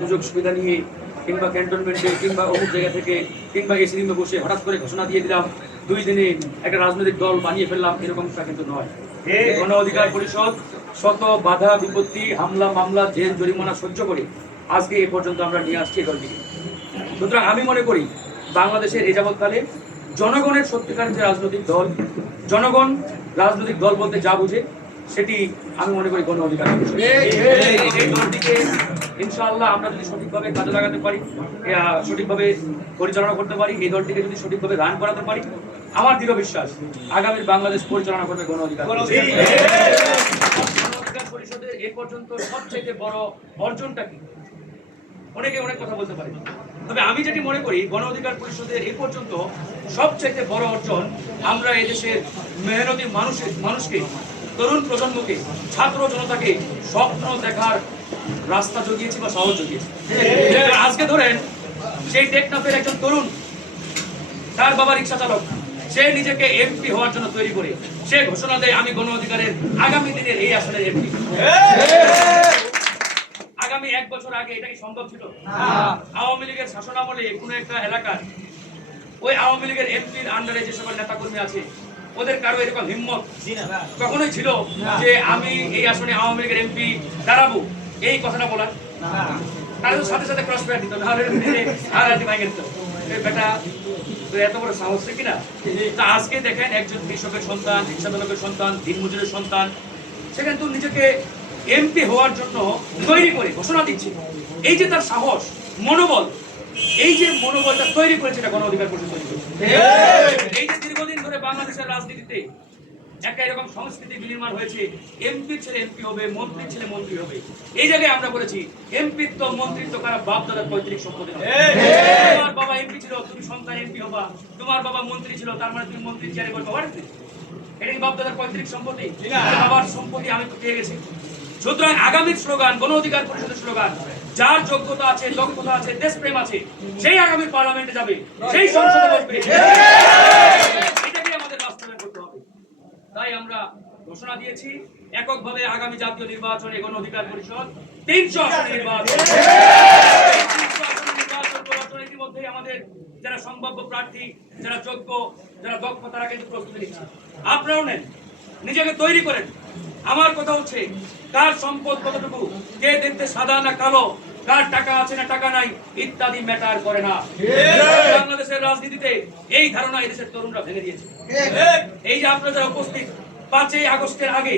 সুযোগ সুবিধা নিয়ে কিংবা ক্যান্টনমেন্টে কিংবা অমুক জায়গা থেকে কিংবা এসি রুমে বসে হঠাৎ করে ঘোষণা দিয়ে দিলাম 2 দিনে একটা রাজনৈতিক দল বানিয়ে ফেললাম, এরকমটা কিন্তু নয়। গণ অধিকার পরিষদ শত বাধা বিপত্তি, হামলা মামলা, জেল জরিমানা সহ্য করে আজকে এ পর্যন্ত আমরা নিয়ে আসছি এই দলটিকে। সুতরাং আমি মনে করি বাংলাদেশের এই যাবৎকালে জনগণের সত্যিকারের যে রাজনৈতিক দল, জনগণ রাজনৈতিক দল বলতে যা বুঝে সেটি আমি মনে করি গণ অধিকার পরিষদ। এই দলটিকে ইনশাআল্লাহ আমরা যদি সঠিকভাবে কাজে লাগাতে পারি, সঠিকভাবে পরিচালনা করতে পারি, এই দলটিকে যদি সঠিকভাবে রান করাতে পারি, আমার দৃঢ় বিশ্বাস আগামীর বাংলাদেশ পরিচালনা করবে গণ অধিকার পরিষদের। এ পর্যন্ত সবচেয়ে বড় অর্জনটা কি? অনেকে অনেক কথা বলতে পারে, তবে আমি যেটি মনে করি গণ অধিকার পরিষদের এ পর্যন্ত সবচেয়ে বড় অর্জন, আমরা এদেশের মেহনতি মানুষকে, তরুণ প্রজন্মকে, ছাত্র জনতাকে স্বপ্ন দেখার রাস্তা জগিয়েছি বা সহজ জগিয়েছি। আজকে ধরেন সেই টেকনাফের একজন তরুণ, তার বাবা রিক্সা চালক, সে নিজেকে এমপি হওয়ার জন্য তৈরি করে সে ঘোষণা দেয় আমি গণ অধিকারের আগামী দিনের এই আসনের এমপি। আগামী 1 বছর আগে এটা কি সম্ভব ছিল? আওয়ামী লীগের শাসনামলে কোনো একটা এলাকার ওই আওয়ামী লীগের এমপির আন্ডারে যে সকল নেতাকর্মী আছে, ওদের কারো এরকম হিম্মত কখনোই ছিল যে আমি এই আসনে আওয়ামী লীগের এমপি দাঁড়াবো, এই কথাটা বলার? তাদের সাথে সাথে ক্রস ফায়ার দিত, নাহলে ভাঙে দিত। বেটা তো এত বড় সাহস কিনা? তা আজকে দেখেন একজন কৃষকের সন্তান, রিক্সা চালকের সন্তান, দিনমজুরের সন্তান, সে কিন্তু নিজেকে এমপি হওয়ার জন্য তৈরি করে ঘোষণা দিচ্ছে। এই যে তার সাহস, মনোবল, এই যে মনোবলটা তৈরি করেছে এটা গণ অধিকার পরিষদ তৈরি করেছে। এই যে দীর্ঘদিন ধরে বাংলাদেশের রাজনীতিতে একটা এরকম সংস্কৃতি বিনির্মাণ হয়েছে, এমপির ছেলে এমপি হবে, মন্ত্রীর ছেলে মন্ত্রী হবে। এই জায়গায় আমরা বলেছি এমপিত্ব মন্ত্রিত্ব কারা বাপ দাদার পৈতৃক সম্পত্তি নয়। তোমার বাবা এমপি ছিল, তুমি সন্তান এমপি হবা। তোমার বাবা মন্ত্রী ছিল, তার মানে তুমি মন্ত্রী চেয়ারে বসবা। এটা কি বাপ দাদার পৈতৃক সম্পত্তি? বাবার সম্পত্তি আমি তো পেয়ে গেছি। সুতরাং আগামীর স্লোগান, গণ অধিকার পরিষদের স্লোগান, যার যোগ্যতা আছে, দক্ষতা আছে, দেশপ্রেম আছে, সেই আগামীর পার্লামেন্টে যাবে, সেই সংসদে বসবে। এটাকে আমাদের বাস্তবায়ন করতে হবে। তাই আমরা ঘোষণা দিয়েছি এককভাবে আগামী জাতীয় নির্বাচনে গণ অধিকার পরিষদ 300 আসনে নির্বাচন। ইতিমধ্যে আমাদের যারা সম্ভাব্য প্রার্থী, যারা যোগ্য, যারা দক্ষ, তারা কিন্তু প্রস্তুতি নিচ্ছে। আপনারাও নেন, নিজেকে তৈরি করেন। আমার কথা হচ্ছে কার সম্পদ কতটুকু, কে দেখতে সাদা না কালো, কার টাকা আছে না টাকা নাই ইত্যাদি ম্যাটার করে না। বাংলাদেশের রাজনীতিতে এই ধারণা এদেশের তরুণরা ভেঙে দিয়েছে। এই যে আপনারা যারা উপস্থিত, 5ই আগস্টের আগে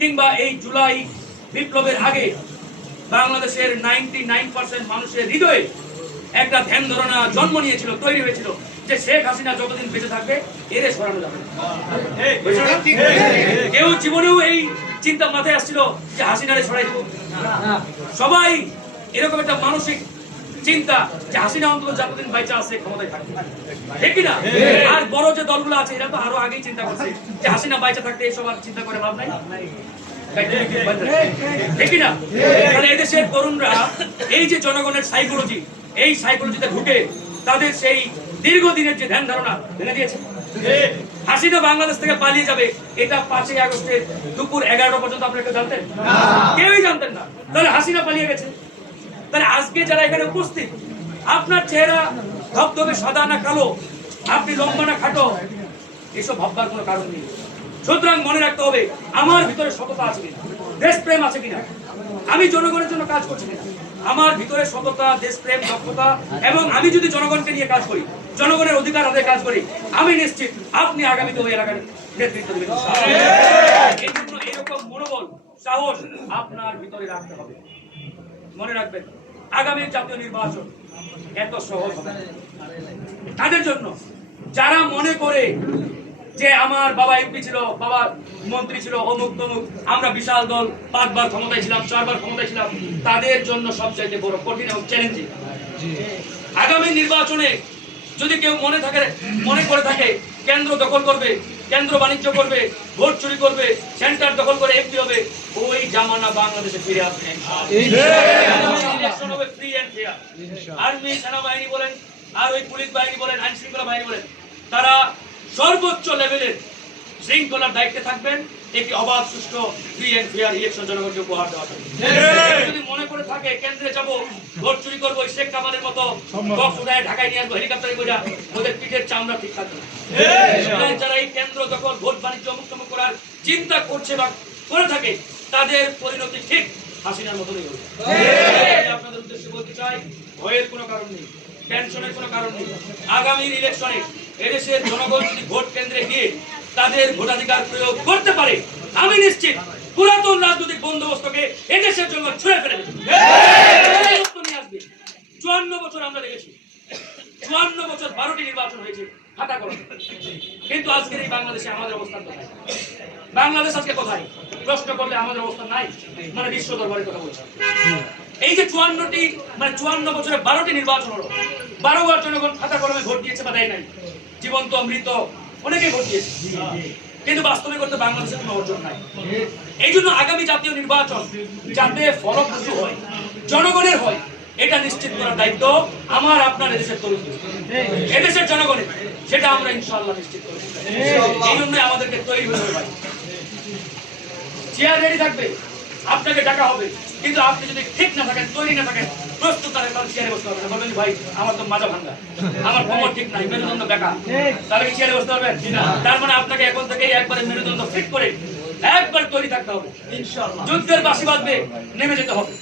কিংবা এই জুলাই বিপ্লবের আগে বাংলাদেশের 99% মানুষের হৃদয়ে একটা ধ্যান ধারণা জন্ম নিয়েছিল, তৈরি হয়েছিল যে শেখ হাসিনা যতদিন বেঁচে থাকবে এরে সরানো যাবে না। কেউ জীবনেও এই চিন্তা মাথায় আসছিল যে হাসিনারে সরাই দেব? সবাই এরকম একটা মানসিক চিন্তা যে হাসিনা অন্তত যতদিন বাইচা আছে ক্ষমতায় থাকবে, ঠিক কিনা? আর বড় যে দলগুলো আছে এরা তো আরো আগেই চিন্তা করছে যে হাসিনা বাইচা থাকতে এসব আর চিন্তা করে লাভ নাই, ঠিক কিনা? তাহলে এদেশের তরুণরা এই যে জনগণের সাইকোলজি, এই সাইকোলজিতে ঢুকে তাদের সেই দীর্ঘদিনের যে ধ্যান ধারণা ভেঙে দিয়েছে। হাসিনা বাংলাদেশ থেকে পালিয়ে যাবে এটা 5ই আগস্টের দুপুর 11টা পর্যন্ত আপনারা কেউ জানতেন? কেউই জানতেন না। তাহলে হাসিনা পালিয়ে গেছে। তাহলে আজকে যারা এখানে উপস্থিত, আপনার চেহারা ধবধবে সাদা না কালো, আপনি লম্বা না খাটো, এসব ভাববার কোনো কারণ নেই। সুতরাং মনে রাখতে হবে আমার ভিতরে সততা আছে কিনা, দেশপ্রেম আছে কিনা, আমি জনগণের জন্য কাজ করছি কিনা। আমার ভিতরে সততা, দেশপ্রেম, দক্ষতা, এবং আমি যদি জনগণকে নিয়ে কাজ করি, জনগণের অধিকার আদায়ে কাজ করি, আমি নিশ্চিত আপনি আগামীতে ওই এলাকার নেতৃত্ব দেবেন। এই জন্য এরকম মনোবল, সাহস আপনার ভিতরে রাখতে হবে। মনে রাখবেন আগামী জাতীয় নির্বাচন এত সহজ হবে তাদের জন্য যারা মনে করে যে আমার বাবা এমপি ছিল, বাবা মন্ত্রী ছিল, অমুক তমুক, আমরা বিশাল দল, 5 বার ক্ষমতায় ছিলাম, 4 বার ক্ষমতায় ছিলাম, তাদের জন্য সবচাইতে বড় কঠিন এবং চ্যালেঞ্জিং আগামী নির্বাচনে যদি কেউ মনে করে থাকে কেন্দ্র দখল করবে, কেন্দ্র বাণিজ্য করবে, ভোট চুরি করবে, সেন্টার দখল করে এমপি হবে, ওই জামানা বাংলাদেশে ফিরে আসবে ইলেকশন হবে ফ্রি এন্ড ফেয়ার। আর্মি, সেনাবাহিনী বলেন, আর ওই পুলিশ বাহিনী বলেন, আইন শৃঙ্খলা বাহিনী বলেন, তারা সর্বোচ্চ লেভেলের শৃঙ্খলার দায়িত্বে থাকবেন একটি অবাধ সুষ্ঠু ফ্রি এন্ড ফেয়ার ইলেকশন জনগণকে উপহার দেওয়া হবে। যদি মনে করে থাকে কেন্দ্রে যাব, ভোট চুরি করবো, শেখ কামালের মতো বক্স উঠায় ঢাকায় নিয়ে আসবো হেলিকপ্টারে বোঝা, ওদের পিঠের চামড়া ঠিক থাকবে না। যারা এই কেন্দ্র দখল ভোট বাণিজ্য মুক্ত করার চিন্তা করছে বা করে থাকে, তাদের পরিণতি ঠিক হাসিনার মতনই হবে। আপনাদের উদ্দেশ্যে বলতে চাই, ভয়ের কোনো কারণ নেই, টেনশনের কোনো কারণ নেই। আগামীর ইলেকশনে এদেশের জনগণ যদি ভোট কেন্দ্রে গিয়ে তাদের ভোটাধিকার প্রয়োগ করতে পারে, আমি নিশ্চিত পুরাতন রাজনৈতিক বন্দোবস্তকে এদেশের জন্য ছুঁড়ে ফেলে দেবে। 54 বছর আমরা দেখেছি, 54 বছর 12টি নির্বাচন হয়েছে খাতা কলমে, কিন্তু আজকের এই বাংলাদেশে আমাদের অবস্থান কোথায়? বাংলাদেশ আজকে কোথায় প্রশ্ন করলে আমাদের অবস্থান নাই, মানে বিশ্ব দরবারের কথা বলছে। এই যে 54 বছরে 12টি নির্বাচন হলো, 12 বার জনগণ খাতা কলমে ভোট দিয়েছে বা দেয় নাই, জীবন্ত মৃত অনেকেই ভোট দিয়েছে, কিন্তু বাস্তবে করতে বাংলাদেশের কোনো অর্জন নাই। এই জন্য আগামী জাতীয় নির্বাচন যাতে ফলপ্রসূ হয়, জনগণের হয়, এটা নিশ্চিত করার দায়িত্ব আমার আপনার এদেশের তরুণদের, এদেশের জনগণের। সেটা আমরা ইনশাআল্লাহ নিশ্চিত করব। এই জন্য আমাদেরকে তৈরি হতে হবে। চেয়ার রেডি থাকবে, আপনাকে ডাকা হবে, কিন্তু আপনি যদি ঠিক না থাকেন, তৈরি না থাকেন, প্রস্তুত থাকেন, তাহলে চেয়ারে বসতে হবে না। বলবেন ভাই আমার তো মাজা ভাঙা, আমার কোমর ঠিক নাই, মেরুদণ্ড বেকা, তাহলে কি চেয়ারে বসতে পারবেন? তার মানে আপনাকে এখন থেকে একবারে মেরুদণ্ড ফিট করে একবার তৈরি থাকতে হবে, ইনশাআল্লাহ যুদ্ধের বাঁশি বাজবে, নেমে যেতে হবে।